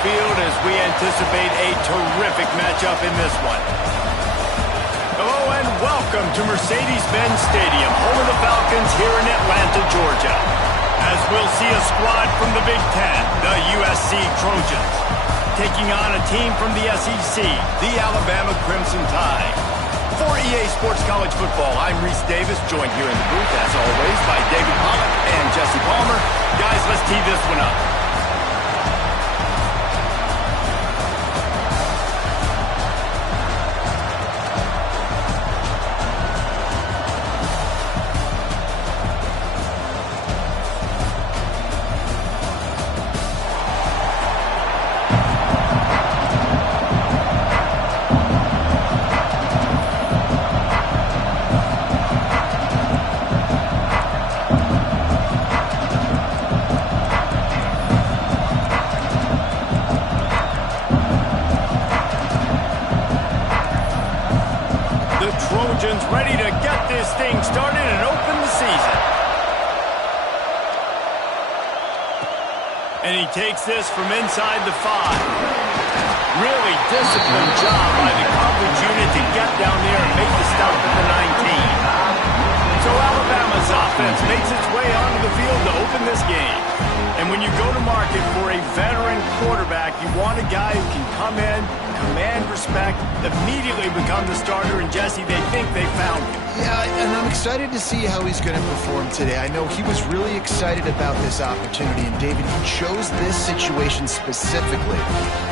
field as we anticipate a terrific matchup in this one. Hello and welcome to Mercedes-Benz Stadium, home of the Falcons here in Atlanta, Georgia. As we'll see a squad from the Big Ten, the USC Trojans, taking on a team from the SEC, the Alabama Crimson Tide. For EA Sports College Football, I'm Reese Davis, joined here in the booth, as always, by David Pollack and Jesse Palmer. Guys, let's tee this one up. Trojans ready to get this thing started and open the season. And he takes this from inside the 5. Really disciplined job by the coverage unit to get down there and make the stop at the 19. So Alabama's offense makes its way onto the field to open this game. And when you go to market for a veteran quarterback, you want a guy who can come in, command respect, immediately become the starter, and Jesse, they think they found him. Yeah, and I'm excited to see how he's going to perform today. I know he was really excited about this opportunity, and David, he chose this situation specifically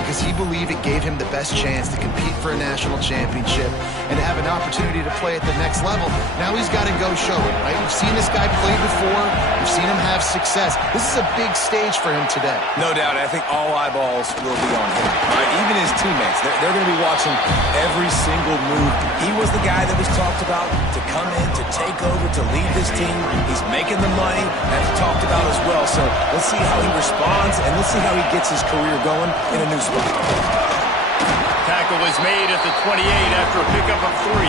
because he believed it gave him the best chance to compete for a national championship and to have an opportunity to play at the next level. Now he's got to go show it, right? We've seen this guy play before. We've seen him have success. This is a big stage for him today. No doubt. I think all eyeballs will be on him. Right? Even his teammates, they're going to be watching every single move. He was the guy that was talked about to come in, to take over, to lead this team. He's making the money, as talked about as well. So let's see how he responds, and let's see how he gets his career going in a new spot. Tackle is made at the 28 after a pickup of 3.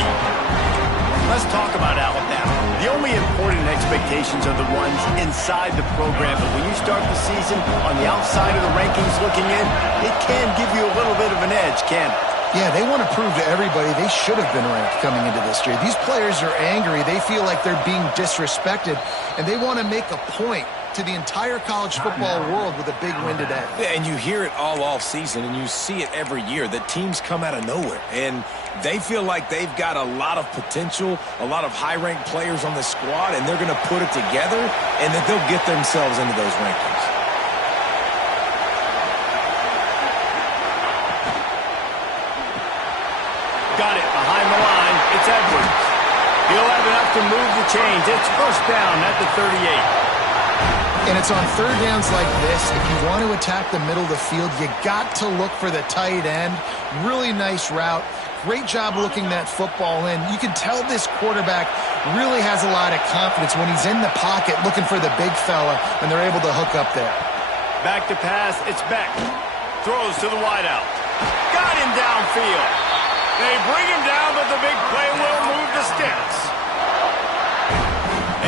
Let's talk about Alabama. The only important expectations are the ones inside the program, but when you start the season on the outside of the rankings looking in, it can give you a little bit of an edge, can't it? Yeah, they want to prove to everybody they should have been ranked coming into this year. These players are angry. They feel like they're being disrespected, and they want to make a point to the entire college football world with a big win today. Yeah, and you hear it all off season, and you see it every year. The teams come out of nowhere, and they feel like they've got a lot of potential, a lot of high-ranked players on the squad, and they're going to put it together, and that they'll get themselves into those rankings. Got it behind the line. It's Edwards. He'll have enough to move the chains. It's first down at the 38. And it's on third downs like this. If you want to attack the middle of the field, you got to look for the tight end. Really nice route. Great job looking that football in. You can tell this quarterback really has a lot of confidence when he's in the pocket looking for the big fella, and they're able to hook up there. Back to pass. It's Beck. Throws to the wideout. Got him downfield. They bring him down, but the big play will move the sticks.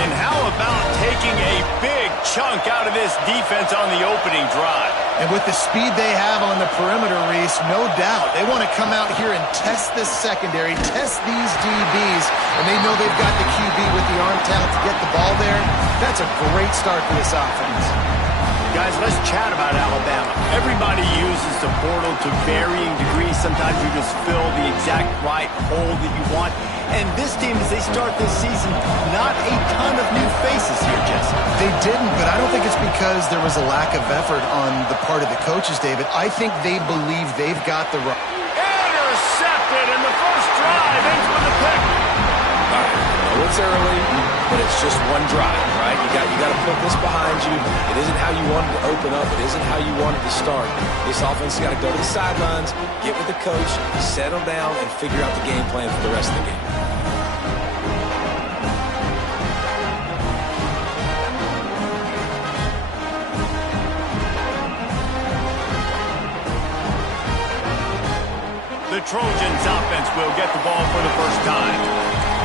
And how about taking a big chunk out of this defense on the opening drive? And with the speed they have on the perimeter, Reese, no doubt, they want to come out here and test this secondary, test these DBs, and they know they've got the QB with the arm talent to get the ball there. That's a great start for this offense. Guys, let's chat about Alabama. Everybody uses the portal to varying degrees. Sometimes you just fill the exact right hole that you want. And this team, as they start this season, not a ton of new faces here, Jesse. They didn't, but I don't think it's because there was a lack of effort on the part of the coaches, David. I think they believe they've got the right. Intercepted, and the first drive ends with a pick. All right, I know it's early, but it's just one drive, right? You got to put this behind you. It isn't how you wanted to open up. It isn't how you wanted to start. This offense has got to go to the sidelines, get with the coach, settle down, and figure out the game plan for the rest of the game. The Trojans offense will get the ball for the first time.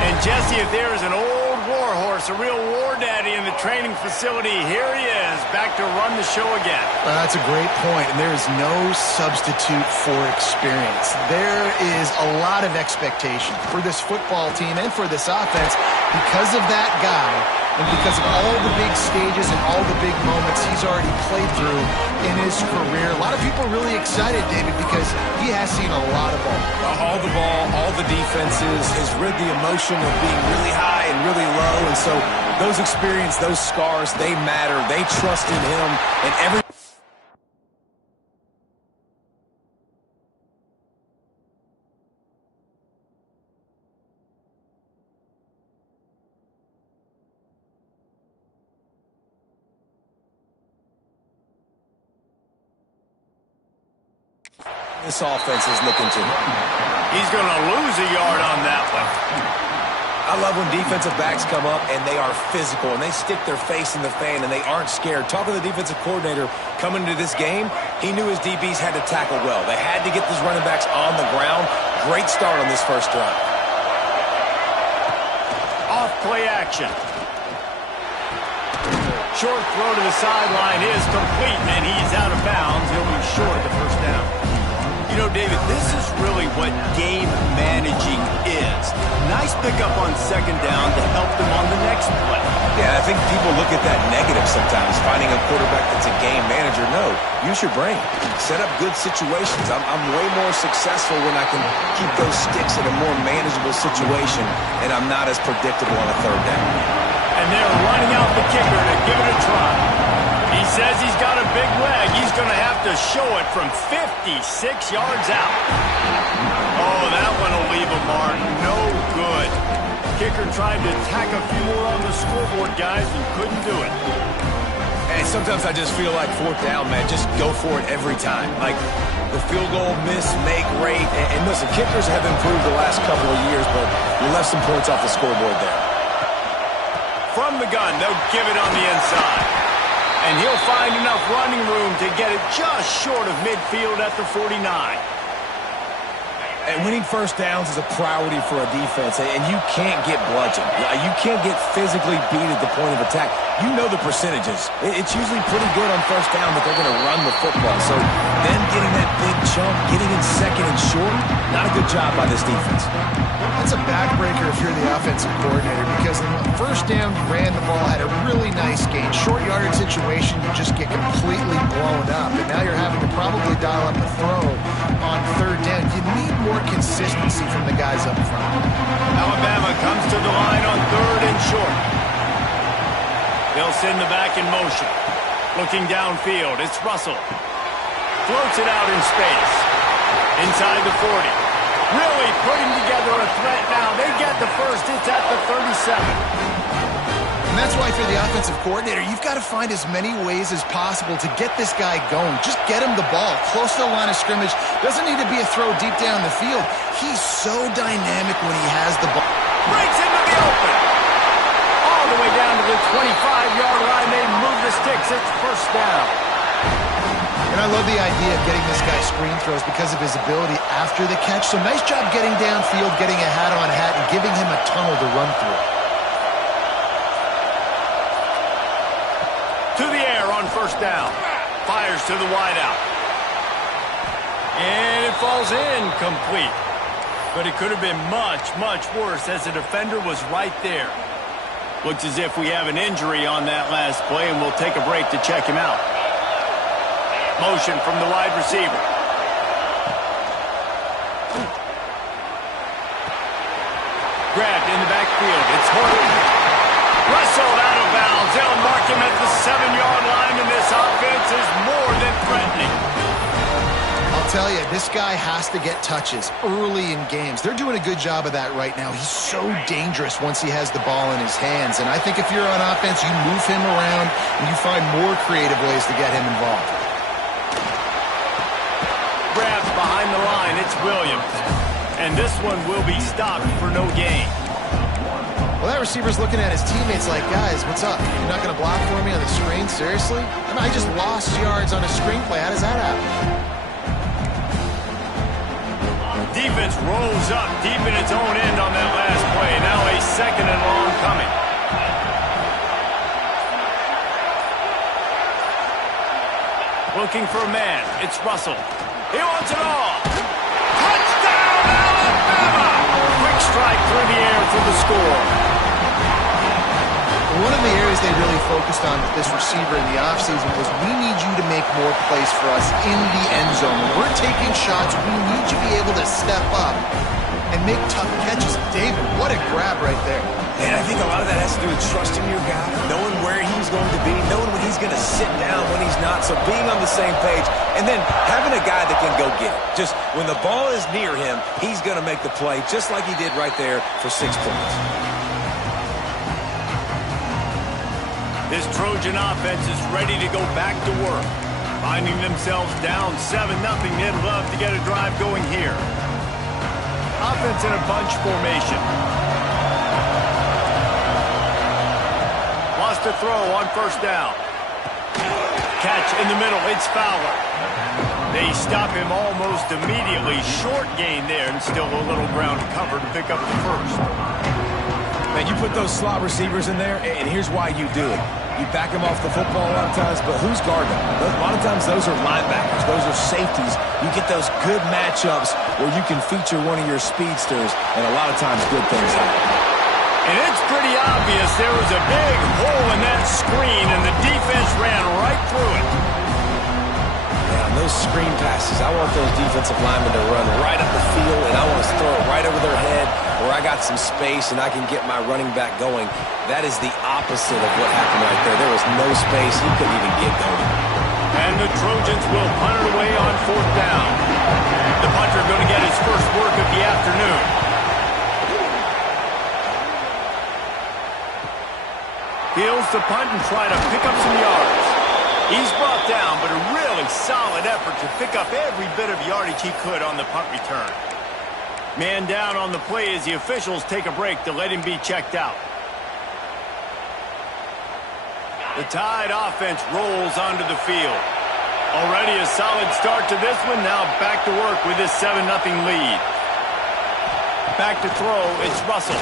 And Jesse, if there is an old war warhorse, a real war daddy in the training facility. Here he is, back to run the show again. That's a great point, and there is no substitute for experience. There is a lot of expectation for this football team and for this offense because of that guy and because of all the big stages and all the big moments he's already played through in his career. A lot of people are really excited, David, because he has seen a lot of ball. All the ball, all the defenses, has rid the emotion of being really high and really low. And so those experiences, those scars, they matter. They trust in him. And every this offense is looking to. He's going to lose a yard on that one. I love when defensive backs come up and they are physical and they stick their face in the fan and they aren't scared. Talking to the defensive coordinator coming into this game, he knew his DBs had to tackle well. They had to get these running backs on the ground. Great start on this first drive. Off play action. Short throw to the sideline is complete, and he's out of bounds. He'll be short of the first down. You know, David, this is really what game managing is. Nice pickup on second down to help them on the next play. Yeah, I think people look at that negative sometimes, finding a quarterback that's a game manager. No, use your brain. Set up good situations. I'm way more successful when I can keep those sticks in a more manageable situation, and I'm not as predictable on a third down. And they're running out the kicker to give it a try. He says he's got a big leg. He's going to have to show it from 56 yards out. Oh, that one will leave a mark. No good. Kicker tried to tack a few more on the scoreboard, guys, and couldn't do it. And sometimes I just feel like fourth down, man, just go for it every time. Like the field goal miss, make rate. And listen, kickers have improved the last couple of years, but you left some points off the scoreboard there. From the gun, they'll give it on the inside. And he'll find enough running room to get it just short of midfield at the 49. And winning first downs is a priority for a defense, and you can't get bludgeoned. You can't get physically beat at the point of attack. You know the percentages. It's usually pretty good on first down that they're going to run the football. So then getting that big chunk, getting in second and short, not a good job by this defense. That's a backbreaker if you're the offensive coordinator because in the first down, you ran the ball, had a really nice gain. Short yardage situation, you just get completely blown up. And now you're having to probably dial up a throw on third down. You need more consistency from the guys up front. Alabama comes to the line on third and short. They'll send the back in motion. Looking downfield, it's Russell. Floats it out in space. Inside the 40. Really putting together a threat now. They get the first. It's at the 37. And that's why for the offensive coordinator, you've got to find as many ways as possible to get this guy going. Just get him the ball close to the line of scrimmage. Doesn't need to be a throw deep down the field. He's so dynamic when he has the ball. Breaks into the open. All the way down to the 25-yard line. They move the sticks. It's first down. And I love the idea of getting this guy screen throws because of his ability after the catch. So nice job getting downfield, getting a hat-on-hat, and giving him a tunnel to run through. To the air on first down. Fires to the wideout. And it falls incomplete. But it could have been much, much worse as the defender was right there. Looks as if we have an injury on that last play, and we'll take a break to check him out. Motion from the wide receiver. Grabbed in the backfield. It's Horton. Wrestled out of bounds. They'll mark him at the 7-yard line, and this offense is more than threatening. I'll tell you, this guy has to get touches early in games. They're doing a good job of that right now. He's so dangerous once he has the ball in his hands. And I think if you're on offense, you move him around, and you find more creative ways to get him involved. Grabs behind the line. It's Williams. And this one will be stopped for no gain. Well, that receiver's looking at his teammates like, guys, what's up? You're not going to block for me on the screen? Seriously? I just lost yards on a screen play. How does that happen? Defense rolls up deep in its own end on that last play. Now a second and long coming. Looking for a man. It's Russell. He wants it all. Touchdown, Alabama! Quick strike through the air for the score. One of the areas they really focused on with this receiver in the offseason was we need you to make more plays for us in the end zone. When we're taking shots, we need you to be able to step up and make tough catches. David, what a grab right there. And I think a lot of that has to do with trusting your guy, knowing where he's going to be, knowing when he's going to sit down, when he's not. So being on the same page, and then having a guy that can go get it. Just when the ball is near him, he's going to make the play, just like he did right there for 6 points. This Trojan offense is ready to go back to work. Finding themselves down 7-0, they'd love to get a drive going here. Offense in a bunch formation. Wants to throw on first down. Catch in the middle, it's Fowler. They stop him almost immediately. Short gain there, and still a little ground cover to pick up the first. Man, you put those slot receivers in there, and here's why you do it. You back them off the football a lot of times, but who's guarding them? A lot of times those are linebackers. Those are safeties. You get those good matchups where you can feature one of your speedsters, and a lot of times good things happen. And it's pretty obvious there was a big hole in that screen, and the defense ran right through it. Yeah, on those screen passes, I want those defensive linemen to run right up the field, and I want to throw it right over their head where I got some space and I can get my running back going. That is the opposite of what happened right there. There was no space. He couldn't even get going. And the Trojans will punt it away on fourth down. The punter going to get his first work of the afternoon. Fields the punt and try to pick up some yards. He's brought down, but a really solid effort to pick up every bit of yardage he could on the punt return. Man down on the play as the officials take a break to let him be checked out. The Tide offense rolls onto the field. Already a solid start to this one. Now back to work with this 7-0 lead. Back to throw, it's Russell.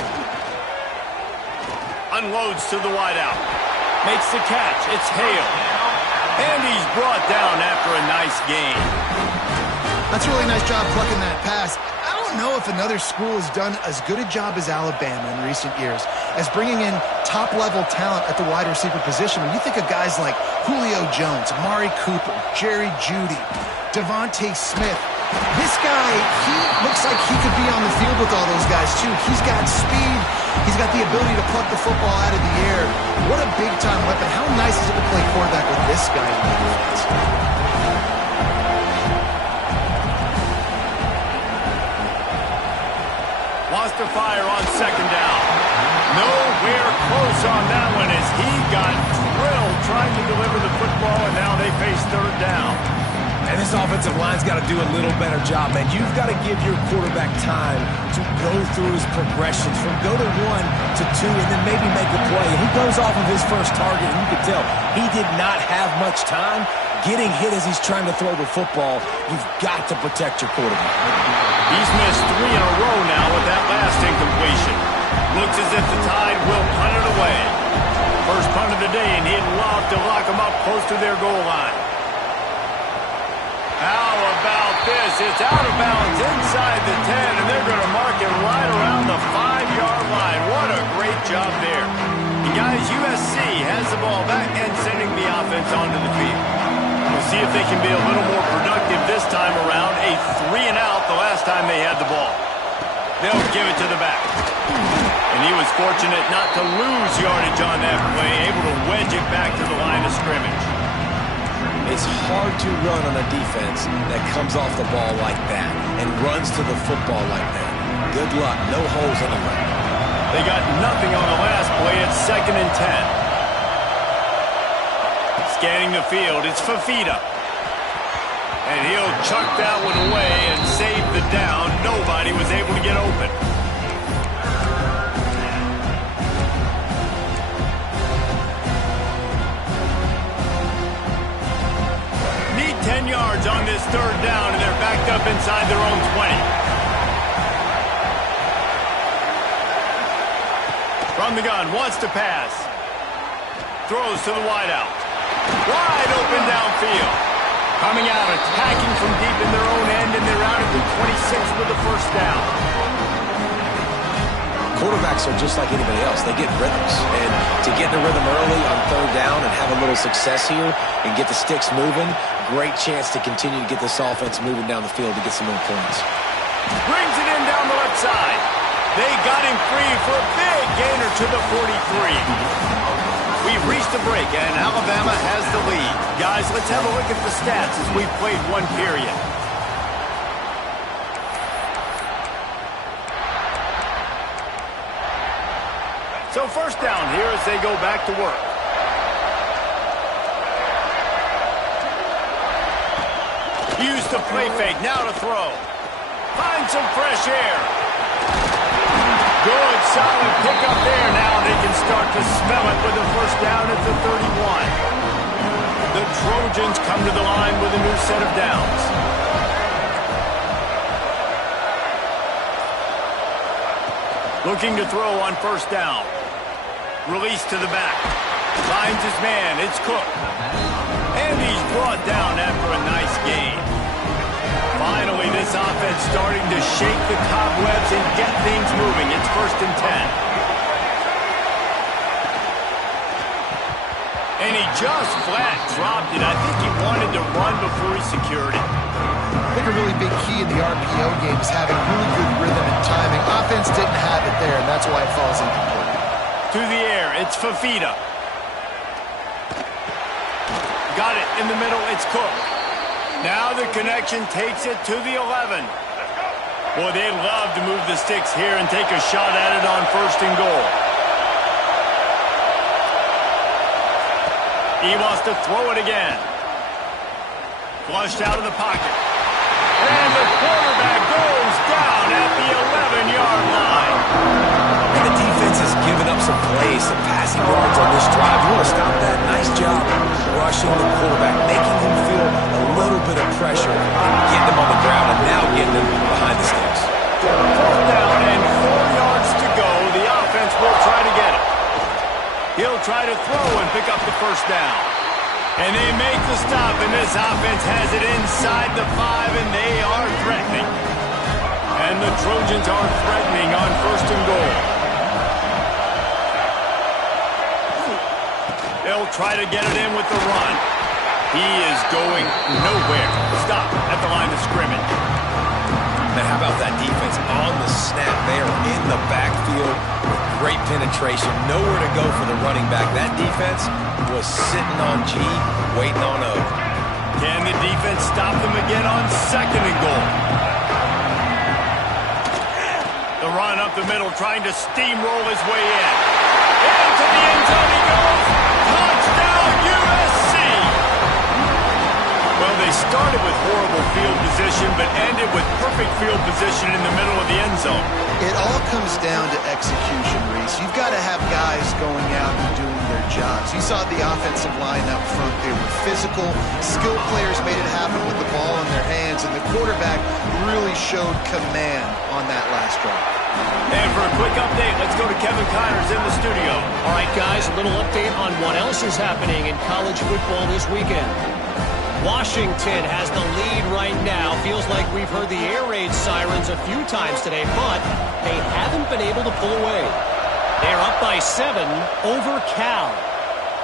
Unloads to the wideout. Makes the catch, it's Hale. And he's brought down after a nice gain. That's a really nice job plucking that pass. I don't know if another school has done as good a job as Alabama in recent years as bringing in top-level talent at the wide receiver position. When you think of guys like Julio Jones, Amari Cooper, Jerry Jeudy, Devontae Smith, this guy, he looks like he could be on the field with all those guys, too. He's got speed. He's got the ability to pluck the football out of the air. What a big-time weapon. How nice is it to play quarterback with this guy in the defense? Wants to fire on second down. Nowhere close on that one as he got drilled trying to deliver the football, and now they face third down. And this offensive line's got to do a little better job, man. You've got to give your quarterback time to go through his progressions from go to 1 to 2 and then maybe make a play. And he goes off of his first target, and you can tell he did not have much time getting hit as he's trying to throw the football. You've got to protect your quarterback. He's missed 3 in a row now with that last incompletion. Looks as if the Tide will punt it away. First punt of the day, and he'd love to lock them up close to their goal line. How about this? It's out of bounds inside the 10, and they're going to mark it right around the 5-yard line. What a great job there. And guys, USC has the ball back and sending the offense onto the field. We'll see if they can be a little more productive this time around. A 3-and-out the last time they had the ball. They'll give it to the back. And he was fortunate not to lose yardage on that play, able to wedge it back to the line of scrimmage. It's hard to run on a defense that comes off the ball like that and runs to the football like that. Good luck. No holes anywhere. They got nothing on the last play. It's 2nd and 10. Scanning the field, it's Fafita. And he'll chuck that one away and save the down. Nobody was able to get open. Need 10 yards on this third down, and they're backed up inside their own 20. From the gun, wants to pass. Throws to the wideout. Wide open downfield. Coming out, attacking from deep in their own end, and they're out at the 26 with the first down. Quarterbacks are just like anybody else. They get rhythms. And to get in the rhythm early on third down and have a little success here and get the sticks moving, great chance to continue to get this offense moving down the field to get some more points. Brings it in down the left side. They got him free for a big gainer to the 43. We've reached the break, and Alabama has the lead. Guys, let's have a look at the stats as we've played one period. So first down here as they go back to work. Use the play fake, now to throw. Find some fresh air. Good, solid pickup there. Now they can start to smell it with a first down at the 31. The Trojans come to the line with a new set of downs. Looking to throw on first down. Release to the back. Finds his man. It's Cook. And he's brought down after a nice gain. Finally, this offense starting to shake the cobwebs and get things moving. It's 1st and 10. And he just flat dropped it. I think he wanted to run before he secured it. I think a really big key in the RPO game is having really good rhythm and timing. Offense didn't have it there, and that's why it falls incomplete. To the air, it's Fafita. Got it in the middle, it's Cook. Now the connection takes it to the 11. Boy, they'd love to move the sticks here and take a shot at it on 1st and goal. He wants to throw it again. Flushed out of the pocket. And the quarterback goes down at the 11-yard line. And the defense has given up some plays, some passing yards on this drive. You want to stop that? Nice job rushing the quarterback, making him feel a little bit of pressure and getting him on the ground and now getting him behind the sticks. 4th down and 4 yards to go. The offense will try to get it. He'll try to throw and pick up the first down. And they make the stop, and this offense has it inside the 5, and they are threatening. And the Trojans are threatening on 1st and goal. They'll try to get it in with the run. He is going nowhere. Stop at the line of scrimmage. Man, how about that defense on the snap there in the backfield with great penetration. Nowhere to go for the running back. That defense was sitting on G, waiting on O. Can the defense stop them again on 2nd and goal? The run up the middle, trying to steamroll his way in. Into the end zone he goes. Touchdown, USC! Well, they started with horrible field position, but ended with perfect field position in the middle of the end zone. It all comes down to execution, Reese. You've got to have guys going out and doing their jobs. You saw the offensive line up front. They were physical. Skilled players made it happen with the ball in their hands, and the quarterback really showed command on that last drive. And for a quick update, let's go to Kevin Connors in the studio. All right, guys, a little update on what else is happening in college football this weekend. Washington has the lead right now. Feels like we've heard the air raid sirens a few times today, but they haven't been able to pull away. They're up by 7 over Cal.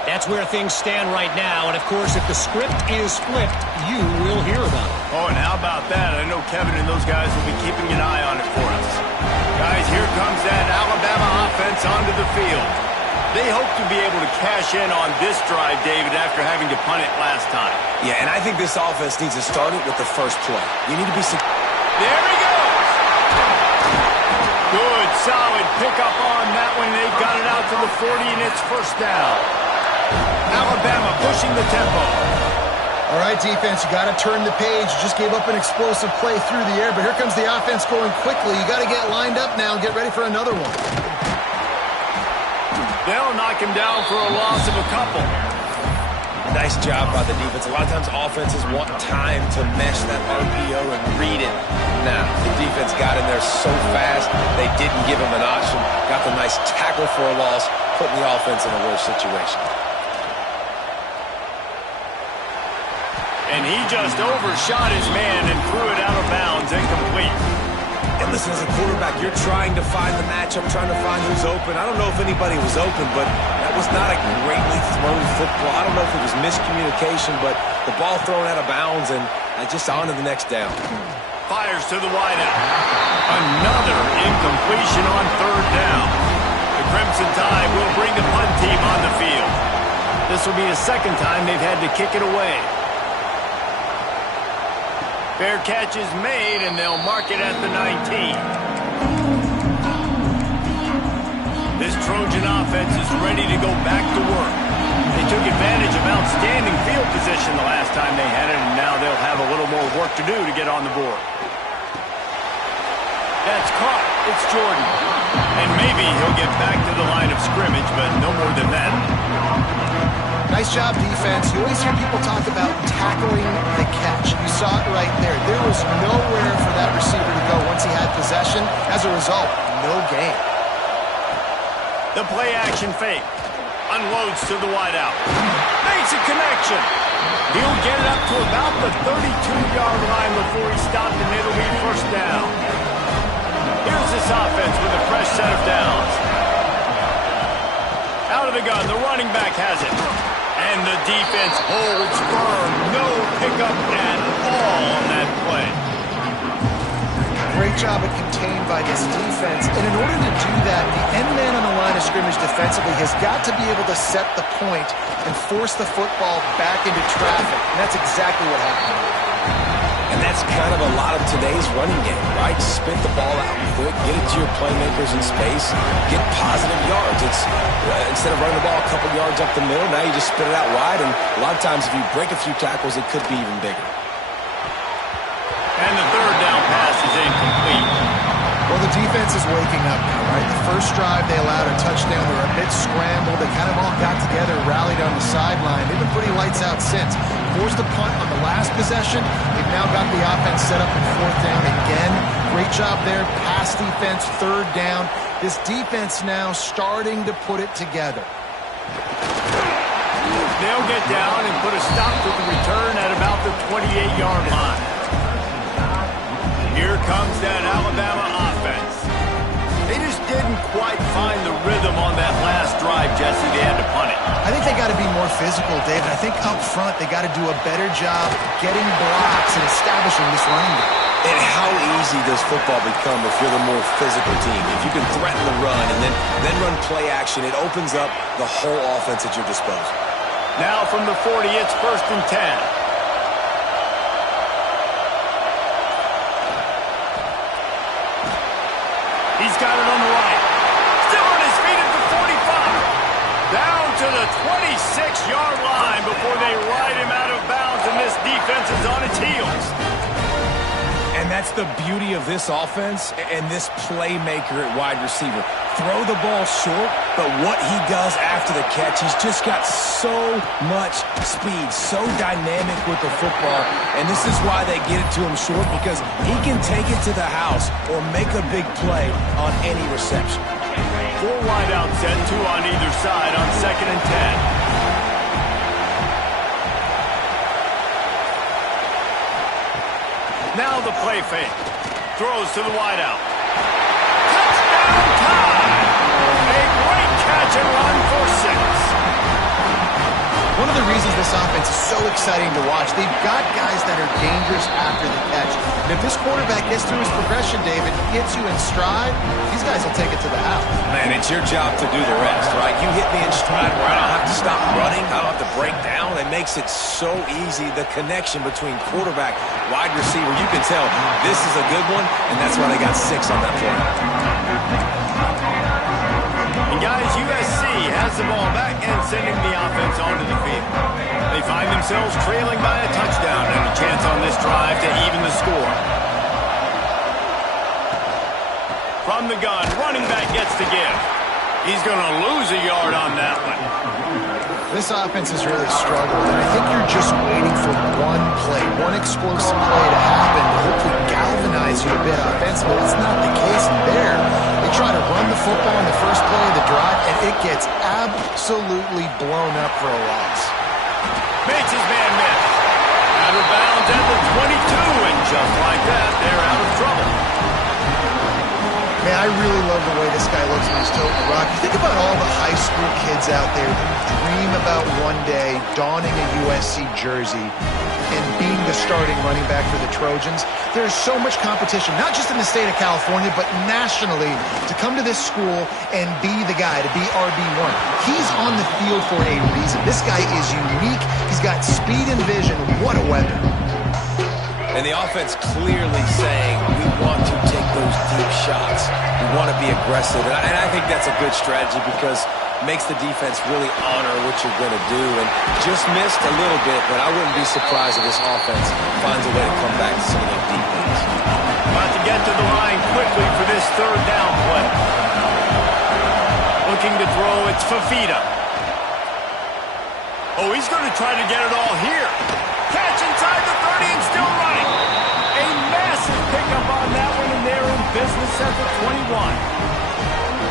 That's where things stand right now, and of course, if the script is flipped, you will hear about it. Oh, and how about that? I know Kevin and those guys will be keeping an eye on it for us. Guys, here comes that Alabama offense onto the field. They hope to be able to cash in on this drive, David, after having to punt it last time. Yeah, and I think this offense needs to start it with the first play. You need to be... There he goes! Good, solid pickup on that one. They've got it out to the 40, and it's first down. Alabama pushing the tempo. All right, defense, you got to turn the page. You just gave up an explosive play through the air, but here comes the offense going quickly. You got to get lined up now and get ready for another one. They'll knock him down for a loss of a couple. Nice job by the defense. A lot of times offenses want time to mesh that RPO and read it. Now, the defense got in there so fast, they didn't give him an option. Got the nice tackle for a loss, putting the offense in a worse situation. And he just overshot his man and threw it out of bounds, incomplete. And listen, as a quarterback, you're trying to find the matchup, trying to find who's open. I don't know if anybody was open, but that was not a greatly thrown football. I don't know if it was miscommunication, but the ball thrown out of bounds and just on to the next down. Fires to the wideout. Another incompletion on third down. The Crimson Tide will bring the punt team on the field. This will be the second time they've had to kick it away. Fair catch is made, and they'll mark it at the 19. This Trojan offense is ready to go back to work. They took advantage of outstanding field position the last time they had it, and now they'll have a little more work to do to get on the board. That's caught. It's Jordan. And maybe he'll get back to the line of scrimmage, but no more than that. Nice job, defense. You always hear people talk about tackling the catch. You saw it right there. There was nowhere for that receiver to go once he had possession. As a result, no gain. The play action fake. Unloads to the wideout. Makes a connection. He'll get it up to about the 32-yard line before he stopped, and it'll be first down. Here's this offense with a fresh set of downs. Out of the gun, the running back has it. And the defense holds firm. No pickup at all on that play. Great job at contained by this defense. And in order to do that, the end man on the line of scrimmage defensively has got to be able to set the point and force the football back into traffic. And that's exactly what happened. And that's kind of a lot of today's running game, right? Spit the ball out quick, get it to your playmakers in space, get positive yards. It's instead of running the ball a couple yards up the middle, now you just spit it out wide, and a lot of times if you break a few tackles, it could be even bigger. And the third down pass is incomplete. Well, the defense is waking up now, right? The first drive, they allowed a touchdown. They were a bit scrambled. They kind of all got together, rallied on the sideline. They've been pretty lights out since. Forced a punt on the last possession. They've now got the offense set up in fourth down again. Great job there. Pass defense, third down. This defense now starting to put it together. They'll get down and put a stop to the return at about the 28-yard line. Here comes that Alabama offense. They just didn't quite find the rhythm on that last drive, Jesse. They had to punt it. I think they got to be more physical, David. I think up front they got to do a better job getting blocks and establishing this running game. And how easy does football become if you're the more physical team? If you can threaten the run and then run play action, it opens up the whole offense at your disposal. Now from the 40, it's 1st and 10. He's got it on the right. Still on his feet at the 45. Down to the 26-yard line before they ride him out of bounds, and this defense is on its heels. And that's the beauty of this offense and this playmaker at wide receiver. Throw the ball short, but what he does after the catch, he's just got so much speed, so dynamic with the football. And this is why they get it to him short, because he can take it to the house or make a big play on any reception. 4 wide out set, 2 on either side on 2nd and 10. Now the play fake. Throws to the wideout. Touchdown time! A great catch and run for 6. One of the reasons this offense is so exciting to watch, they've got guys that are dangerous after the catch. And if this quarterback gets through his progression, David, hits you in stride, these guys will take it to the house. Man, it's your job to do the rest, right? You hit me in stride where I don't have to stop running, I don't have to break down. It makes it so easy, the connection between quarterback, wide receiver. You can tell this is a good one, and that's why they got 6 on that play. And guys, USC has the ball back and sending the offense onto the field. They find themselves trailing by a touchdown and a chance on this drive to even the score. From the gun, running back gets to give. He's going to lose a yard on that one. This offense has really struggled, and I think you're just waiting for one play, one explosive play to happen to hopefully galvanize you a bit offensively. That's not the case there. They try to run the football in the first play of the drive, and it gets absolutely blown up for a loss. Makes his man miss. Out of bounds at the 22, and just like that, they're out of trouble. Man, I really love the way this guy looks when he's toting the rock. You think about all the high school kids out there who dream about one day donning a USC jersey and being the starting running back for the Trojans. There's so much competition, not just in the state of California, but nationally, to come to this school and be the guy, to be RB1. He's on the field for a reason. This guy is unique. He's got speed and vision. What a weapon. And the offense clearly saying, we want to take those deep shots. We want to be aggressive. And I think that's a good strategy because it makes the defense really honor what you're going to do. And just missed a little bit, but I wouldn't be surprised if this offense finds a way to come back to some of their deep things. About to get to the line quickly for this third down play. Looking to throw, it's Fifita. Oh, he's going to try to get it all here. Catch inside the 30 and still running. A massive pickup on that one, and they're in business at the 21.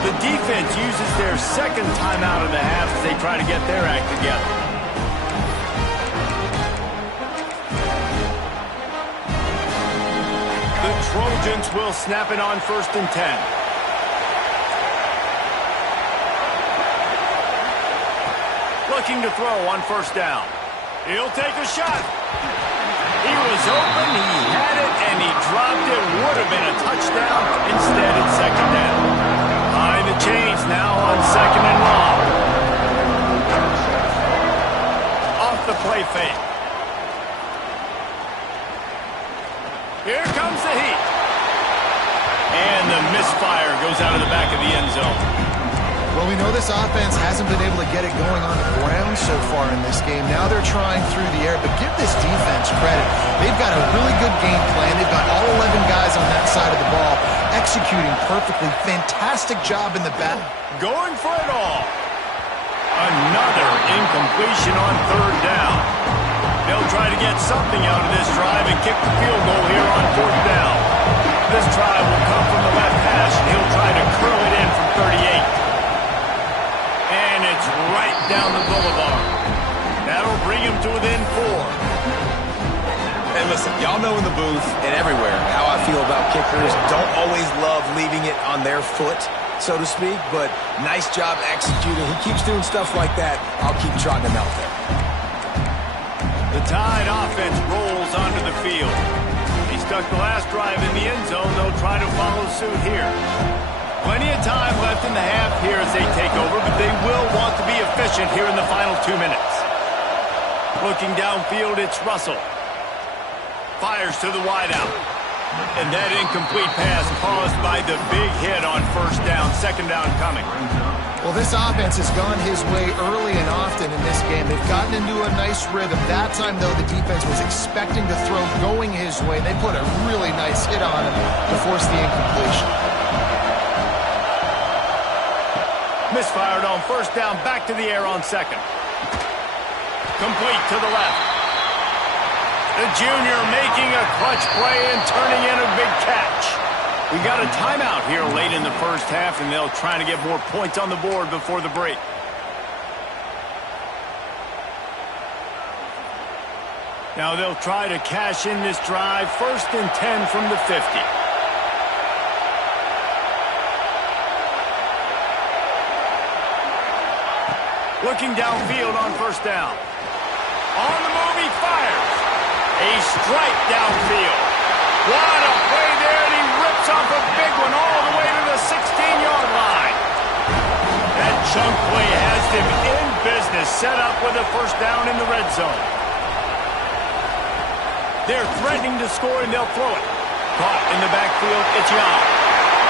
The defense uses their second timeout of the half as they try to get their act together. The Trojans will snap it on 1st and 10. Looking to throw on 1st down. He'll take a shot. He was open, he had it, and he dropped it. Would have been a touchdown. Instead, it's 2nd down. Behind the chains now on 2nd and long. Off the play fake. Here comes the heat. And the misfire goes out of the back of the end zone. Well, we know this offense hasn't been able to get it going on the ground so far in this game. Now they're trying through the air, but give this defense credit. They've got a really good game plan. They've got all 11 guys on that side of the ball executing perfectly. Fantastic job in the back. Going for it all. Another incompletion on 3rd down. They'll try to get something out of this drive and kick the field goal here on 4th down. This try will come from the left hash, and he'll try to curl it in from 38. And it's right down the boulevard. That'll bring him to within 4. And listen, y'all know in the booth and everywhere how I feel about kickers. Don't always love leaving it on their foot, so to speak, but nice job executing. He keeps doing stuff like that. I'll keep trotting him out there. The Tide offense rolls onto the field. They stuck the last drive in the end zone. They'll try to follow suit here. Plenty of time left in the half here as they take over, but they will want to be efficient here in the final 2 minutes. Looking downfield, it's Russell. Fires to the wideout. And that incomplete pass caused by the big hit on 1st down, 2nd down coming. Well, this offense has gone his way early and often in this game. They've gotten into a nice rhythm. That time, though, the defense was expecting to throw going his way. They put a really nice hit on him to force the incompletion. Misfired on 1st down, back to the air on 2nd. Complete to the left. The junior making a clutch play and turning in a big catch. We got a timeout here late in the 1st half, and they'll try to get more points on the board before the break. Now they'll try to cash in this drive. 1st and 10 from the 50. Looking downfield on 1st down. On the move, he fires. A strike downfield. What a play there, and he rips off a big one all the way to the 16-yard line. That chunk play has him in business, set up with a 1st down in the red zone. They're threatening to score, and they'll throw it. Caught in the backfield, it's Young.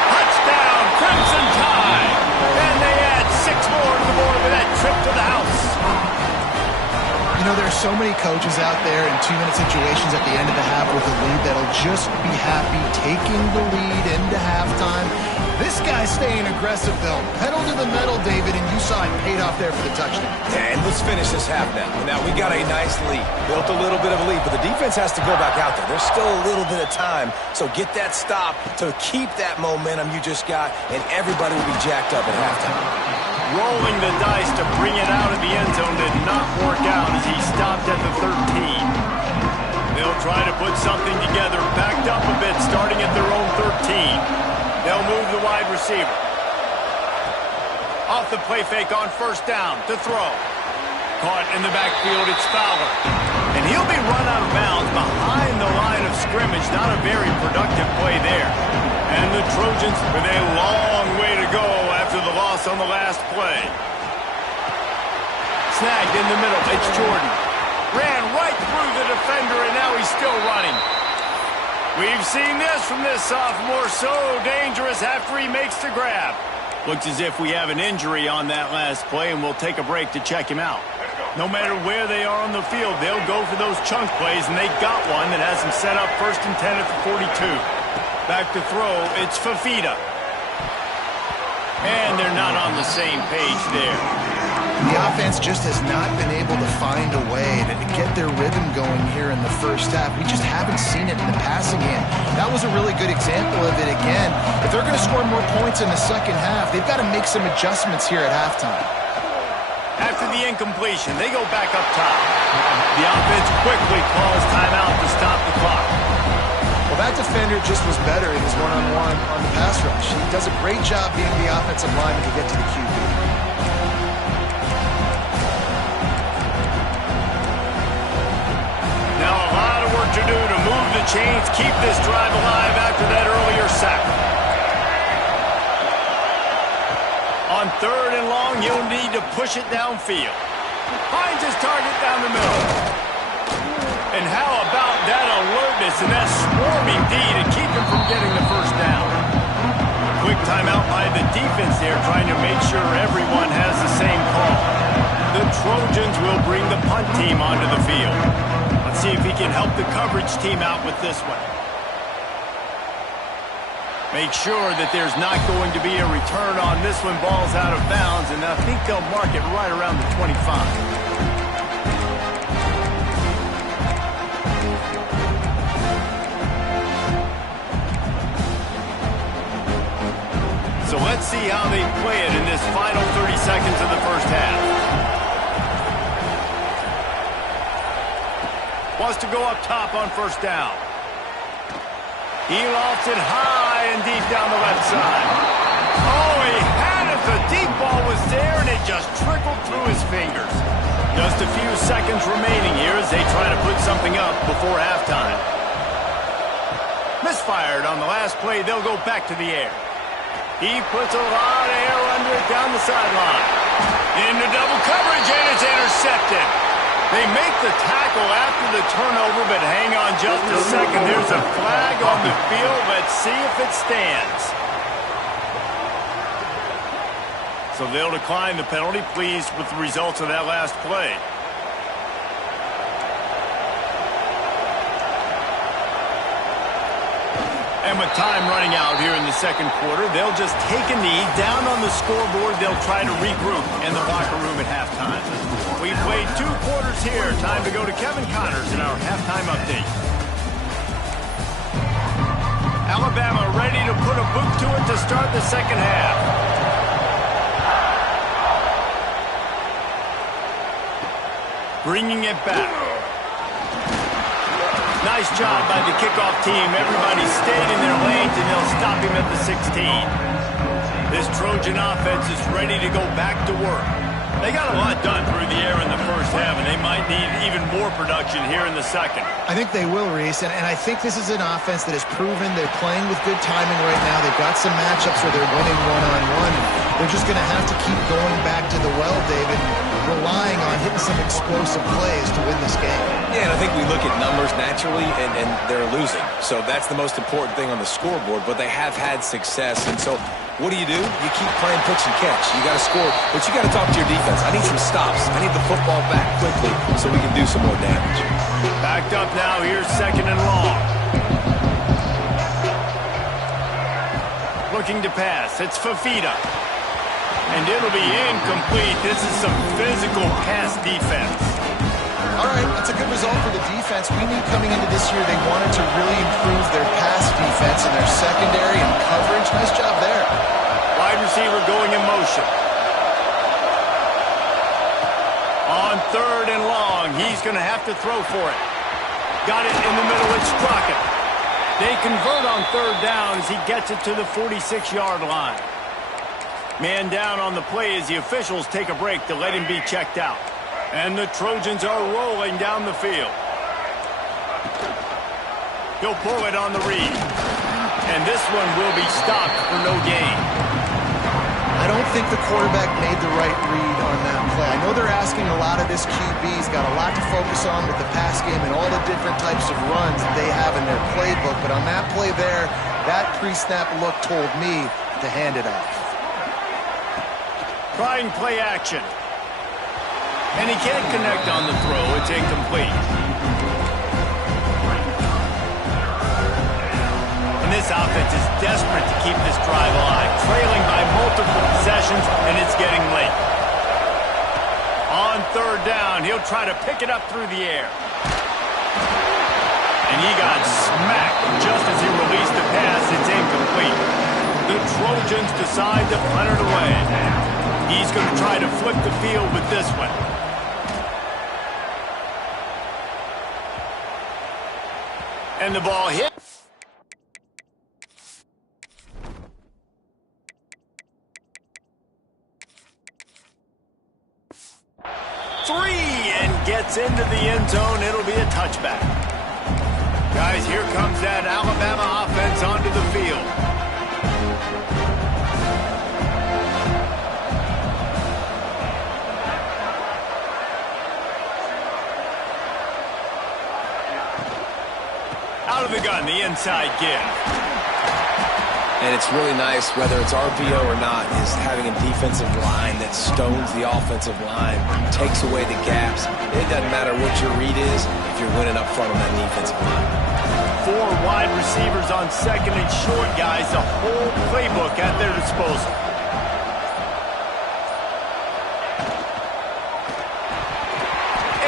Touchdown, Crimson Tide. And they add 6 more to the board with that trip to the house. You know, there's so many coaches out there in 2-minute situations at the end of the half with a lead that'll just be happy taking the lead into halftime. This guy's staying aggressive, though. Pedal to the metal, David, and you saw it paid off there for the touchdown. And let's finish this half now. Now, we got a nice lead. Built a little bit of a lead, but the defense has to go back out there. There's still a little bit of time, so get that stop to keep that momentum you just got, and everybody will be jacked up at halftime. Rolling the dice to bring it out of the end zone did not work out as he stopped at the 13. They'll try to put something together, backed up a bit, starting at their own 13. They'll move the wide receiver. Off the play fake on first down to throw. Caught in the backfield, it's Fowler. And he'll be run out of bounds behind the line of scrimmage. Not a very productive play there. And the Trojans with a long way to go after the loss on the last play. Snagged in the middle, it's Jordan. Ran right through the defender, and now he's still running. We've seen this from this sophomore, so dangerous after he makes the grab. Looks as if we have an injury on that last play, and we'll take a break to check him out. No matter where they are on the field, they'll go for those chunk plays, and they got one that has them set up 1st and 10 at the 42. Back to throw, it's Fafita. And they're not on the same page there. The offense just has not been able to find a way to get their rhythm going here in the first half. We just haven't seen it in the passing game. That was a really good example of it again. If they're going to score more points in the second half, they've got to make some adjustments here at halftime. After the incompletion, they go back up top. The offense quickly calls timeout to stop the clock. Well, that defender just was better in his one-on-one on the pass rush. He does a great job being the offensive lineman to get to the QB. Now a lot of work to do to move the chains, keep this drive alive after that earlier sack. On 3rd and long, he'll need to push it downfield. Finds his target down the middle. And how about that alertness and that swarming D to keep him from getting the first down? Quick timeout by the defense there, trying to make sure everyone has the same call. The Trojans will bring the punt team onto the field. Let's see if he can help the coverage team out with this one. Make sure that there's not going to be a return on this one. Ball's out of bounds, and I think they'll mark it right around the 25. So let's see how they play it in this final 30 seconds of the first half. Wants to go up top on first down. He lofts it high and deep down the left side. Oh, he had it. The deep ball was there, and it just trickled through his fingers. Just a few seconds remaining here as they try to put something up before halftime. Misfired on the last play. They'll go back to the air. He puts a lot of air under it down the sideline. Into double coverage, and it's intercepted. They make the tackle after the turnover, but hang on just a second. There's a flag on the field. Let's see if it stands. So they'll decline the penalty. Pleased with the results of that last play. And with time running out here in the second quarter, they'll just take a knee. Down on the scoreboard, they'll try to regroup in the locker room at halftime. We played 2 quarters here. Time to go to Kevin Connors in our halftime update. Alabama ready to put a boot to it to start the second half. Bringing it back. Nice job by the kickoff team. Everybody stayed in their lanes, and they'll stop him at the 16. This Trojan offense is ready to go back to work. They got a lot done through the air in the first half, and they might need even more production here in the second. I think they will, Reese, and I think this is an offense that has proven they're playing with good timing right now. They've got some matchups where they're winning one-on-one. They're just going to have to keep going back to the well, David, relying on hitting some explosive plays to win this game. Yeah, and I think we look at numbers naturally, and they're losing. So that's the most important thing on the scoreboard, but they have had success. And so what do? You keep playing pitch and catch. You got to score, but you got to talk to your defense. I need some stops. I need the football back quickly so we can do some more damage. Backed up now. Here's 2nd and long. Looking to pass. It's Fafita. And it'll be incomplete. This is some physical pass defense. All right, that's a good result for the defense. We knew coming into this year they wanted to really improve their pass defense and their secondary and coverage. Nice job there. Wide receiver going in motion. On 3rd and long, he's going to have to throw for it. Got it in the middle and struck it. They convert on third down as he gets it to the 46-yard line. Man down on the play as the officials take a break to let him be checked out. And the Trojans are rolling down the field. He'll pull it on the read. And this one will be stopped for no gain. I don't think the quarterback made the right read on that play. I know they're asking a lot of this QB. He's got a lot to focus on with the pass game and all the different types of runs that they have in their playbook. But on that play there, that pre-snap look told me to hand it off. Trying play action. And he can't connect on the throw. It's incomplete. And this offense is desperate to keep this drive alive, trailing by multiple possessions, and it's getting late. On third down, he'll try to pick it up through the air. And he got smacked just as he released the pass. It's incomplete. The Trojans decide to punt it away. He's going to try to flip the field with this one. And the ball hit. And gets into the end zone. It'll be a touchback. Guys, here comes that Alabama offense onto the field. Out of the gun, the inside give. And it's really nice, whether it's RPO or not, is having a defensive line that stones the offensive line, takes away the gaps. It doesn't matter what your read is if you're winning up front on that defensive line. 4 wide receivers on second and short, guys. The whole playbook at their disposal.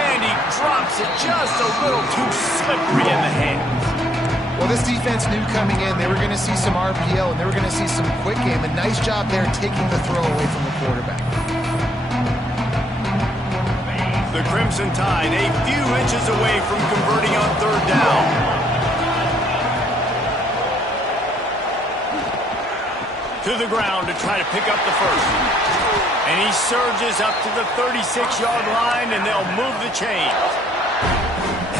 And he drops it just a little too slippery in the hands. Well, this defense knew coming in they were going to see some RPO and they were going to see some quick game. A nice job there taking the throw away from the quarterback. The Crimson Tide a few inches away from converting on third down. To the ground to try to pick up the first. And he surges up to the 36-yard line, and they'll move the chains.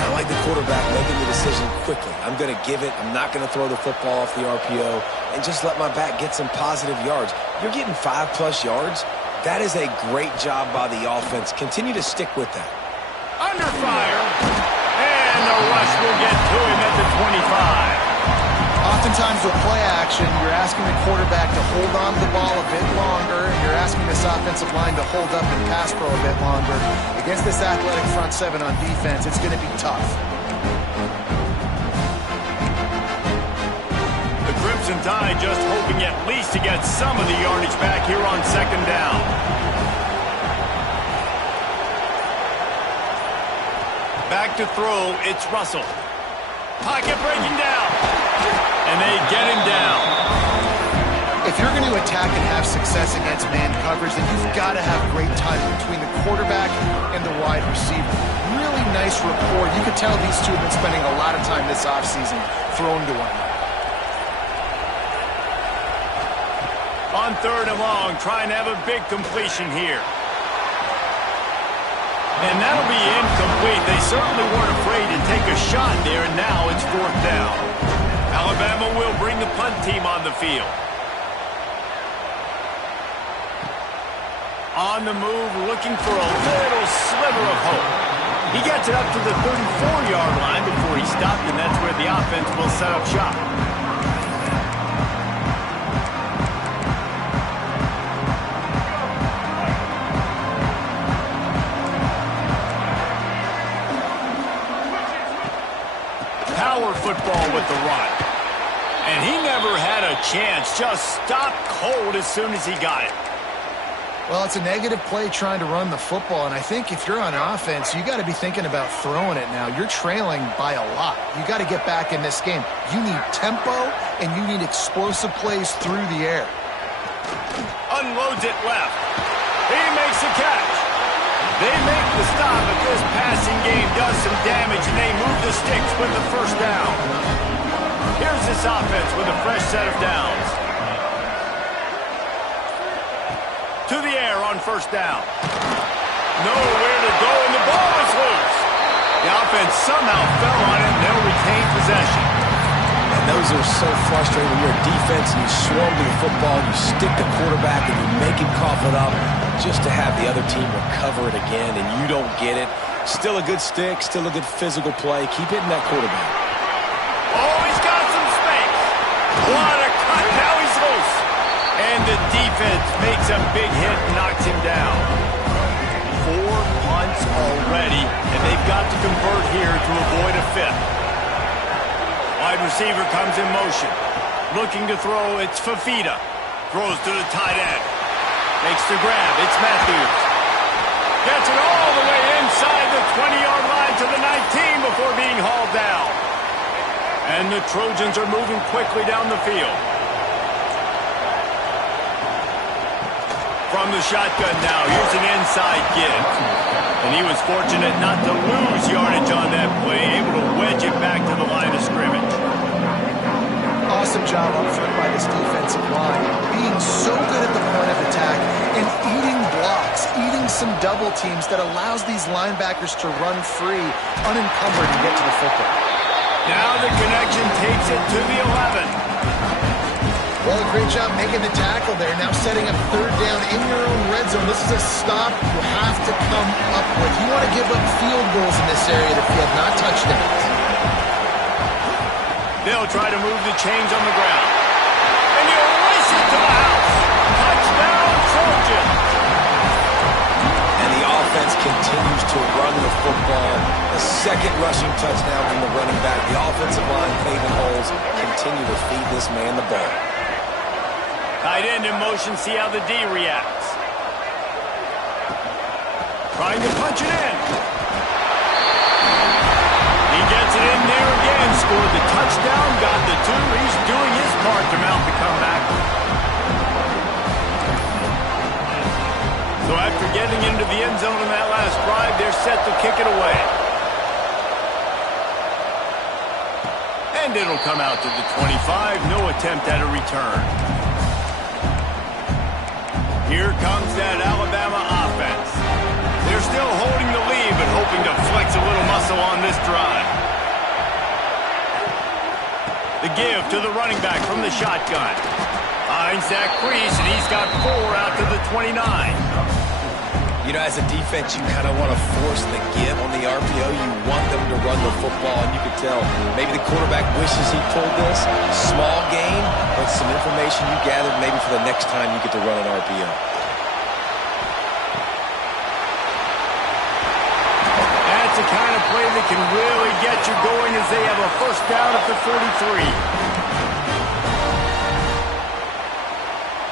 I like the quarterback making the decision quickly. I'm going to give it. I'm not going to throw the football off the RPO and just let my back get some positive yards. You're getting 5+ yards. That is a great job by the offense. Continue to stick with that. Under fire. And the rush will get to him at the 25. Oftentimes with play action, you're asking the quarterback to hold on to the ball a bit longer, and you're asking this offensive line to hold up and pass pro a bit longer. Against this athletic front seven on defense, it's going to be tough. The Crimson Tide just hoping at least to get some of the yardage back here on second down. Back to throw, it's Russell. Pocket breaking down. And they get him down. If you're going to attack and have success against man coverage, then you've got to have great time between the quarterback and the wide receiver. Really nice rapport. You can tell these two have been spending a lot of time this offseason throwing to one another. On third and long, trying to have a big completion here. And that'll be incomplete. They certainly weren't afraid to take a shot there, and now it's fourth down. Alabama will bring the punt team on the field. On the move, looking for a little sliver of hope. He gets it up to the 34-yard line before he stopped, and that's where the offense will set up shop. Power football with the run. And he never had a chance, just stopped cold as soon as he got it. Well, it's a negative play trying to run the football, and I think if you're on offense, you got to be thinking about throwing it now. You're trailing by a lot. You got to get back in this game. You need tempo, and you need explosive plays through the air. Unloads it left. He makes the catch. They make the stop, but this passing game does some damage, and they move the sticks with the first down. Here's this offense with a fresh set of downs. To the air on first down. Nowhere to go, and the ball is loose. The offense somehow fell on it, and they'll retain possession. And those are so frustrating when you're a defense and you swarm to the football, you stick the quarterback, and you make him cough it up just to have the other team recover it again, and you don't get it. Still a good stick, still a good physical play. Keep hitting that quarterback. Oh, he's got some space. What a cut. Now he's loose. And the defense makes a big hit and knocks him down. 4 punts already, and they've got to convert here to avoid a 5th. Wide receiver comes in motion. Looking to throw, it's Fafita. Throws to the tight end. Makes the grab, it's Matthews. Gets it all the way inside the 20-yard line to the 19 before being hauled down. And the Trojans are moving quickly down the field. From the shotgun now, here's an inside give. And he was fortunate not to lose yardage on that play, able to wedge it back to the line of scrimmage. Awesome job up front by this defensive line, being so good at the point of attack and eating blocks, eating some double teams that allows these linebackers to run free, unencumbered, and get to the football. Now the connection takes it to the 11. Well, a great job making the tackle there. Now setting up third down in your own red zone. This is a stop you have to come up with. You want to give up field goals in this area of the field, not touchdowns. They'll try to move the chains on the ground. And he'll race it to the house. Touchdown, Trojans. And the offense continues to run the football. The second rushing touchdown from the running back. The offensive line paving holes. Continue to feed this man the ball. Tight end in motion, see how the D reacts. Trying to punch it in. He gets it in there again, scored the touchdown, got the 2. He's doing his part to mount the comeback. So after getting into the end zone in that last drive, they're set to kick it away. And it'll come out to the 25, no attempt at a return. Here comes that Alabama offense. They're still holding the lead, but hoping to flex a little muscle on this drive. The give to the running back from the shotgun. Finds that crease, and he's got 4 out to the 29. You know, as a defense, you kind of want to force the give on the RPO. You want them to run the football, and you can tell maybe the quarterback wishes he pulled this. Small gain, but some information you gathered maybe for the next time you get to run an RPO. That's the kind of play that can really get you going as they have a first down at the 43.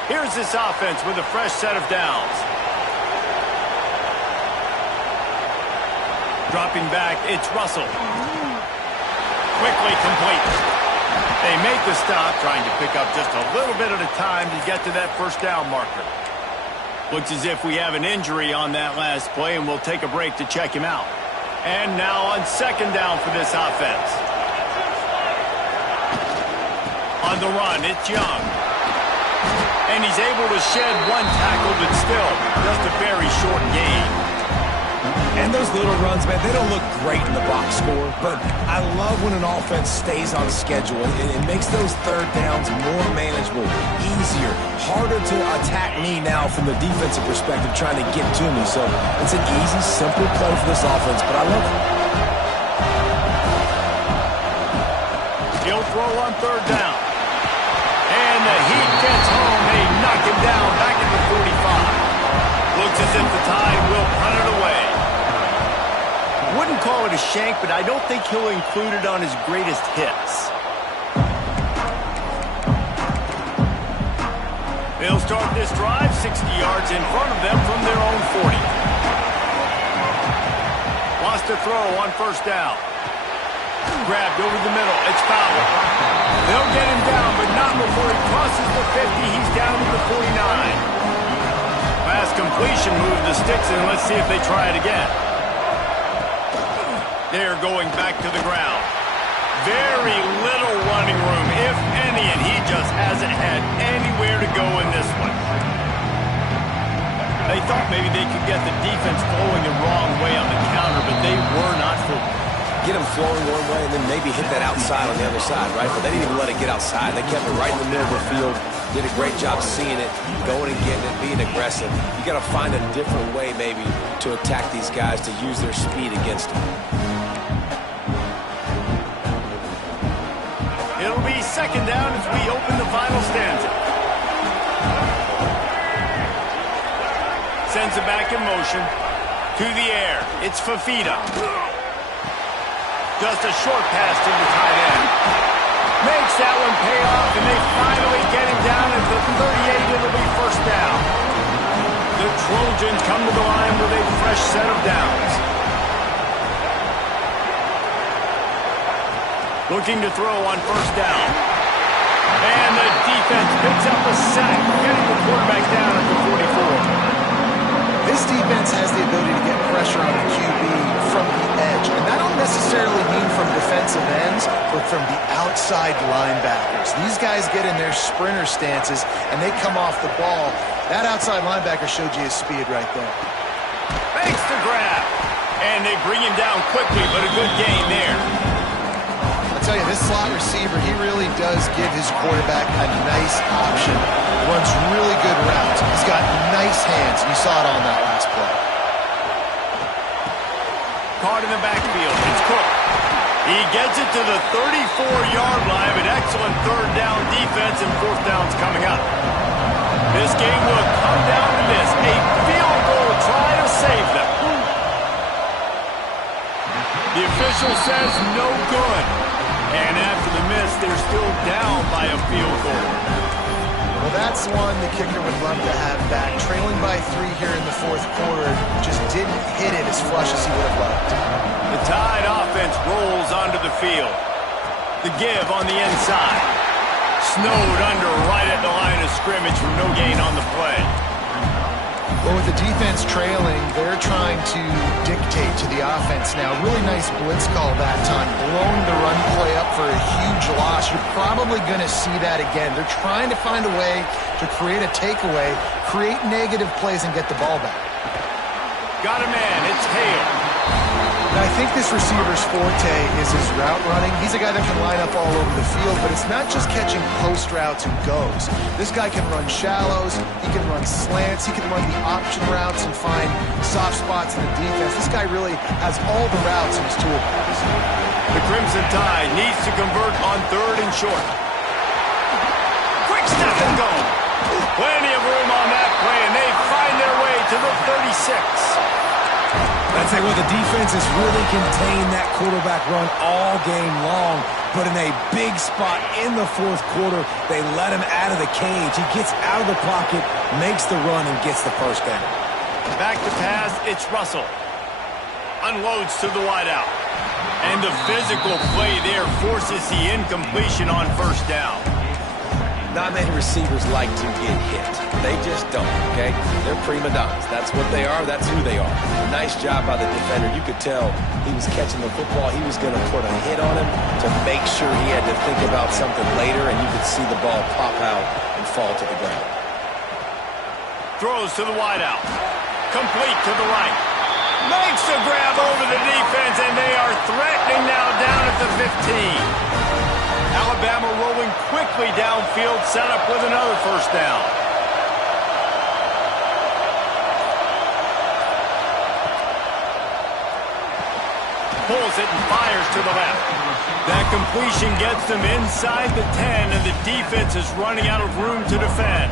Here's this offense with a fresh set of downs. Dropping back, it's Russell. Quickly complete. They make the stop, trying to pick up just a little bit at a time to get to that first down marker. Looks as if we have an injury on that last play, and we'll take a break to check him out. And now on second down for this offense. On the run, it's Young. And he's able to shed 1 tackle, but still just a very short gain. And those little runs, man, they don't look great in the box score, but I love when an offense stays on schedule. It makes those third downs more manageable, easier, harder to attack me now from the defensive perspective trying to get to me. So it's an easy, simple play for this offense, but I love it. He'll throw on third down. And the heat gets home. They knock him down back at the 45. Looks as if the Tide will punt it away. Wouldn't call it a shank, but I don't think he'll include it on his greatest hits. They'll start this drive 60 yards in front of them from their own 40. Lost a throw on first down. Grabbed over the middle. It's Fowler. They'll get him down, but not before he crosses the 50. He's down to the 49. Pass completion. formation, move the sticks, and let's see if they try it again. They're going back to the ground. Very little running room, if any, and he just hasn't had anywhere to go in this one. They thought maybe they could get the defense flowing the wrong way on the counter, but they were not fooled. Get them flowing one way and then maybe hit that outside on the other side, right? But they didn't even let it get outside. They kept it right in the middle of the field. Did a great job seeing it, going and getting it, being aggressive. You got to find a different way maybe to attack these guys, to use their speed against them. It'll be second down as we open the final stanza. Sends it back in motion. To the air. It's Fafita. Just a short pass to the tight end. Makes that one pay off, and they finally get him down at the 38. It'll be first down. The Trojans come to the line with a fresh set of downs. Looking to throw on first down. And the defense picks up a sack, getting the quarterback down at the 44. This defense has the ability to get pressure on a QB from the edge. And that don't necessarily mean from defensive ends, but from the outside linebackers. These guys get in their sprinter stances, and they come off the ball. That outside linebacker showed you his speed right there. Makes the grab. And they bring him down quickly, but a good gain there. I'll tell you, this slot receiver, he really does give his quarterback a nice option. Runs really good routes. He's got nice hands. You saw it on that last play. Caught in the backfield. It's Cook. He gets it to the 34-yard line. An excellent third down defense, and fourth down's coming up. This game will come down to this. A field goal try to save them. The official says no good. And after the miss, they're still down by a field goal. Well, that's one the kicker would love to have back. Trailing by 3 here in the fourth quarter, just didn't hit it as flush as he would have liked. The Tide offense rolls onto the field. The give on the inside. Snowed under right at the line of scrimmage for no gain on the play. Well, with the defense trailing, they're trying to dictate to the offense now. Really nice blitz call that time. Blowing the run play up for a huge loss. You're probably going to see that again. They're trying to find a way to create a takeaway, create negative plays, and get the ball back. Got a man. It's Hale. Now, I think this receiver's forte is his route running. He's a guy that can line up all over the field, but it's not just catching post routes and goes. This guy can run shallows, he can run slants, he can run the option routes and find soft spots in the defense. This guy really has all the routes in his toolbox. The Crimson Tide needs to convert on third and short. Quick step and go. Plenty of room on that play, and they find their way to the 36. I'd say, well, the defense has really contained that quarterback run all game long, but in a big spot in the fourth quarter, they let him out of the cage. He gets out of the pocket, makes the run, and gets the first down. Back to pass, it's Russell. Unloads to the wideout. And the physical play there forces the incompletion on first down. Not many receivers like to get hit. They just don't, okay? They're prima donnas. That's what they are. That's who they are. Nice job by the defender. You could tell he was catching the football. He was going to put a hit on him to make sure he had to think about something later, and you could see the ball pop out and fall to the ground. Throws to the wideout. Complete to the right. Makes the grab over the defense, and they are threatening now down at the 15. Alabama rolling quickly downfield, set up with another first down. Pulls it and fires to the left. That completion gets them inside the 10, and the defense is running out of room to defend.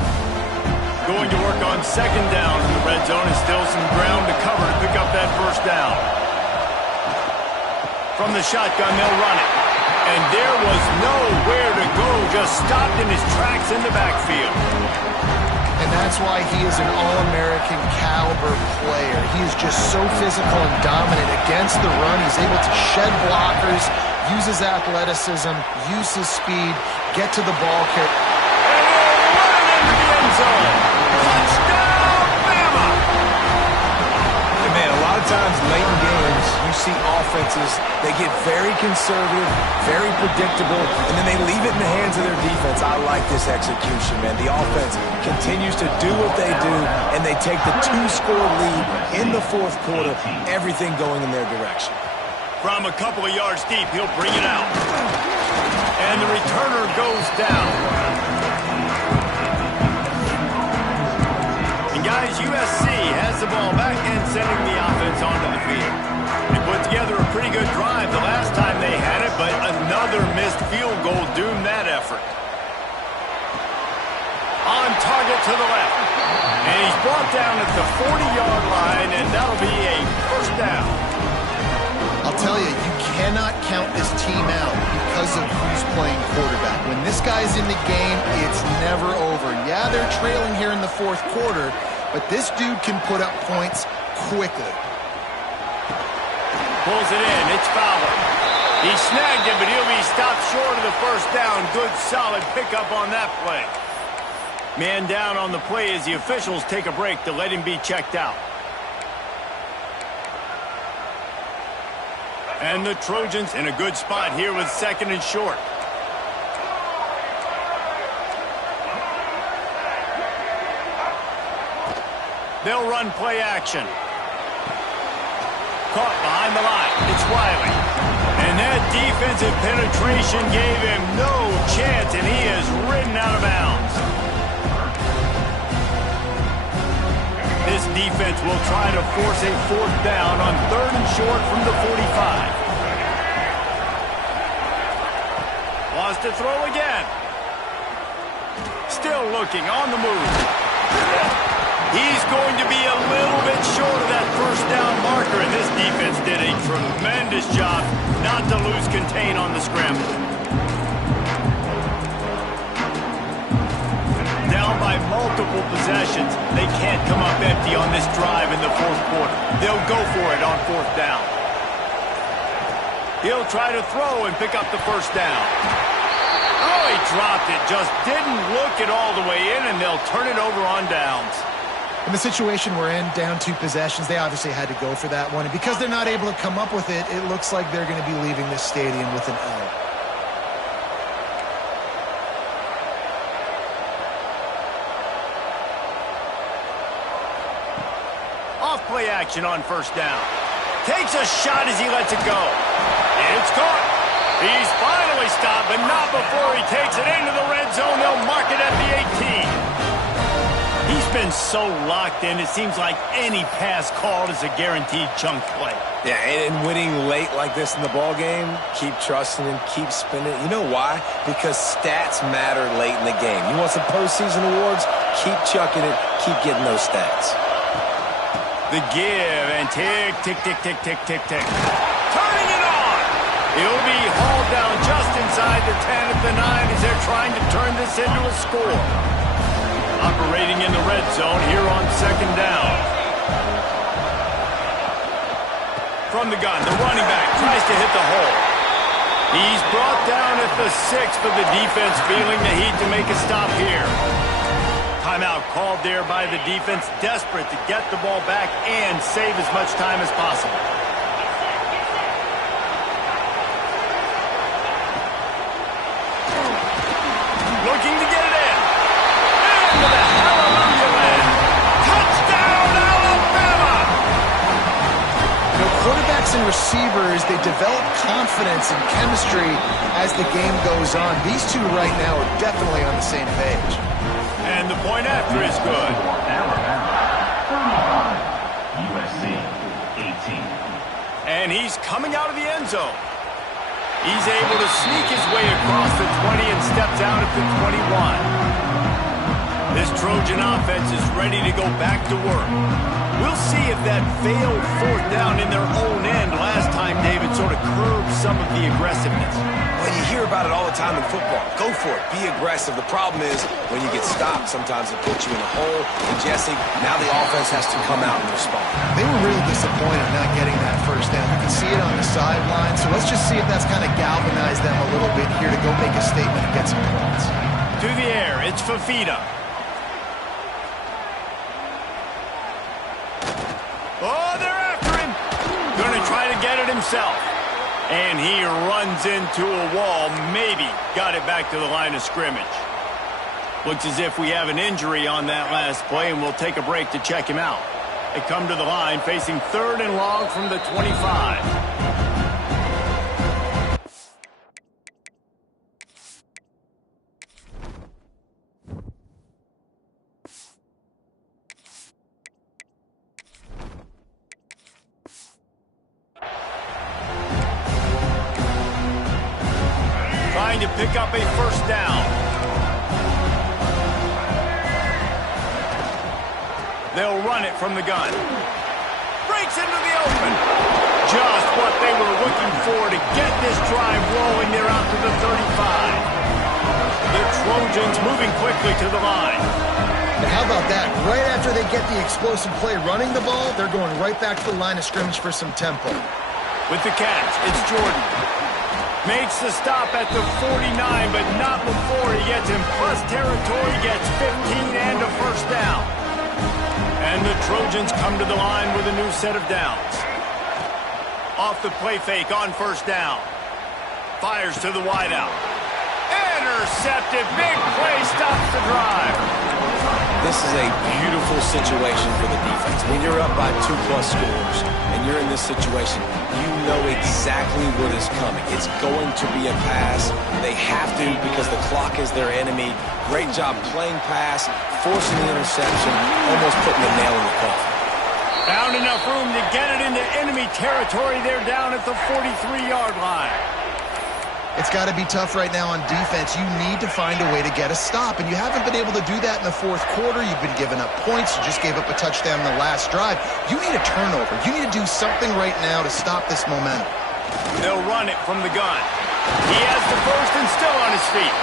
Going to work on second down in the red zone, and still some ground to cover to pick up that first down. From the shotgun, they'll run it. And there was nowhere to go, just stopped in his tracks in the backfield. And that's why he is an All-American caliber player. He is just so physical and dominant against the run. He's able to shed blockers, use his athleticism, use his speed, get to the ball carrier. And he'll run it into the end zone. Touchdown, Bama! offenses, they get very conservative, very predictable, and then they leave it in the hands of their defense. I like this execution, man. The offense continues to do what they do, and they take the 2-score lead in the fourth quarter, everything going in their direction. From a couple of yards deep, he'll bring it out. And the returner goes down. And guys, USC has the ball back and sending the offense onto the field. They put together a pretty good drive the last time they had it, but another missed field goal doomed that effort. On target to the left. And he's brought down at the 40-yard line, and that'll be a first down. I'll tell you, you cannot count this team out because of who's playing quarterback. When this guy's in the game, it's never over. Yeah, they're trailing here in the fourth quarter, but this dude can put up points quickly. Pulls it in. It's Fowler. He snagged it, but he'll be stopped short of the first down. Good, solid pickup on that play. Man down on the play as the officials take a break to let him be checked out. And the Trojans in a good spot here with second and short. They'll run play action. Caught behind the line. It's Riley. And that defensive penetration gave him no chance, and he is ridden out of bounds. This defense will try to force a fourth down on third and short from the 45. Wants to throw again. Still looking on the move. He's going to be a little bit short of that first down marker, and this defense did a tremendous job not to lose contain on the scramble. Down by multiple possessions. They can't come up empty on this drive in the fourth quarter. They'll go for it on fourth down. He'll try to throw and pick up the first down. Oh, he dropped it. Just didn't look it all the way in, and they'll turn it over on downs. In the situation we're in, down 2 possessions, they obviously had to go for that one. And because they're not able to come up with it, it looks like they're going to be leaving this stadium with an L. Play action on first down. Takes a shot as he lets it go. It's caught. He's finally stopped, but not before he takes it into the red zone. They'll mark it at the 18. He's been so locked in, it seems like any pass called is a guaranteed chunk play. Yeah, and winning late like this in the ball game, keep trusting him, keep spinning. You know why? Because stats matter late in the game. You want some postseason awards? Keep chucking it, keep getting those stats. The give, and tick, tick, tick, tick, tick, tick, tick. Turning it on! He'll be hauled down just inside the 10 at the 9 as they're trying to turn this into a score. Operating in the red zone here on second down. From the gun, the running back tries to hit the hole. He's brought down at the 6 for the defense, feeling the heat to make a stop here. Timeout called there by the defense, desperate to get the ball back and save as much time as possible. Looking to get it in. Into the hallelujah land. Touchdown, Alabama! You know, quarterbacks and receivers, they develop confidence and chemistry as the game goes on. These two right now are definitely on the same page. And the point after is good. USC 18. And he's coming out of the end zone. He's able to sneak his way across the 20 and steps out at the 21. This Trojan offense is ready to go back to work. We'll see if that failed fourth down in their own end last time, David, sort of curbed some of the aggressiveness. Well, you hear about it all the time in football. Go for it. Be aggressive. The problem is when you get stopped, sometimes it puts you in a hole. And, Jesse, now the offense has to come out and respond. They were really disappointed not getting that first down. You can see it on the sideline. So let's just see if that's kind of galvanized them a little bit here to go make a statement and get some points. To the air, it's Fafita. Oh, they're after him. Going to try to get it himself. And he runs into a wall. Maybe got it back to the line of scrimmage. Looks as if we have an injury on that last play, and we'll take a break to check him out. They come to the line facing 3rd and long from the 25. Trying to pick up a first down. They'll run it from the gun. Breaks into the open. Just what they were looking for to get this drive rolling. They're out to the 35. The Trojans moving quickly to the line. And how about that? Right after they get the explosive play running the ball, they're going right back to the line of scrimmage for some tempo. With the catch, it's Jordan. Makes the stop at the 49, but not before he gets in plus territory, gets 15 and a first down. And the Trojans come to the line with a new set of downs. Off the play fake on first down. Fires to the wideout. Intercepted. Big play stops the drive. This is a beautiful situation for the defense. When you're up by 2+ scores and you're in this situation, you know exactly what is coming. It's going to be a pass. They have to because the clock is their enemy. Great job playing pass, forcing the interception, almost putting the nail in the coffin. Found enough room to get it into enemy territory. They're down at the 43-yard line. It's got to be tough right now on defense. You need to find a way to get a stop, and you haven't been able to do that in the 4th quarter. You've been giving up points. You just gave up a touchdown in the last drive. You need a turnover. You need to do something right now to stop this momentum. They'll run it from the gun. He has the first and still on his feet.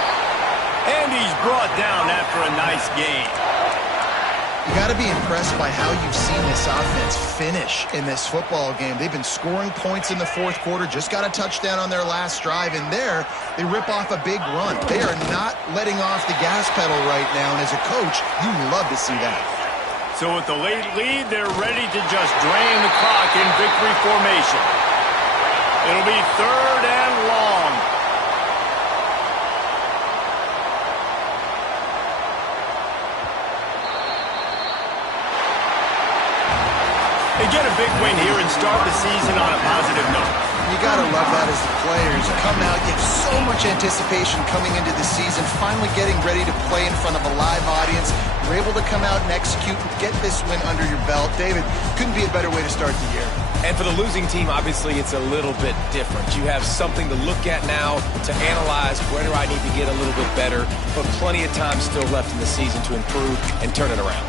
And he's brought down after a nice gain. You got to be impressed by how you've seen this offense finish in this football game. They've been scoring points in the 4th quarter, just got a touchdown on their last drive, and there they rip off a big run. They are not letting off the gas pedal right now, and as a coach, you love to see that. So with the late lead, they're ready to just drain the clock in victory formation. It'll be 3rd and long. They get a big win here and start the season on a positive note. You got to love that as the players. You come out, you have so much anticipation coming into the season, finally getting ready to play in front of a live audience. You're able to come out and execute and get this win under your belt. David, couldn't be a better way to start the year. And for the losing team, obviously, it's a little bit different. You have something to look at now to analyze where do I need to get a little bit better, but plenty of time still left in the season to improve and turn it around.